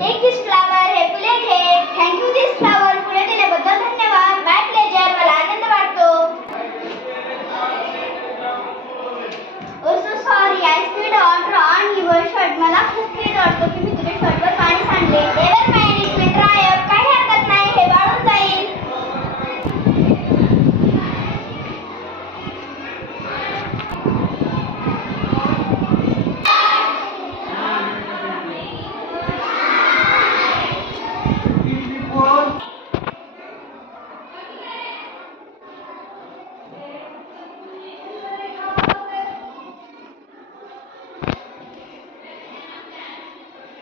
Take this flower, हे फुले घे. Thank you this flower. फुले दिल्याबद्दल धन्यवाद. My pleasure. मला आनंद वाटतो. Oh so sorry. I spilled water on your shirt. मला खूप खेद वाटतो की मी तुझ्या शर्टवर पाणी सांडले. Never mind. It will dry up. काही हरकत नाही. हे वाळून जाईल.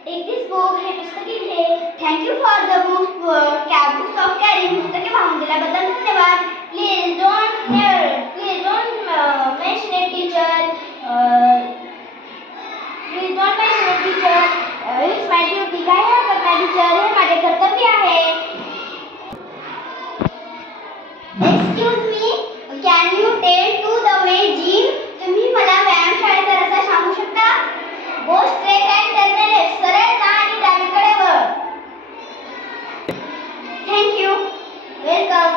Take this book. हे पुस्तके घे. Thank you for the books of carry. पुस्तके वाहून दिल्याबद्दल धन्यवाद. Please don't mention it, teacher. Please don't mention it, teacher. It's my duty. काय हरकत नाही, teacher. हे माझे कर्तव्य आहे. Excuse me. Can you tell to the way gym? तुम्ही मला व्यायामशाळेचा रस्ता सांगू शकता? Go straight and turn left. सरळ जा आणि डावीकडे वळ. Thank you. Welcome.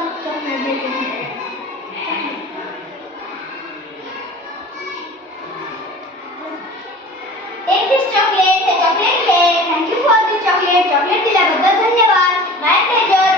Take this chocolate. हे चॉकलेट घे. Thank you for this chocolate. Chocolate दिल्याबद्दल धन्यवाद. My pleasure.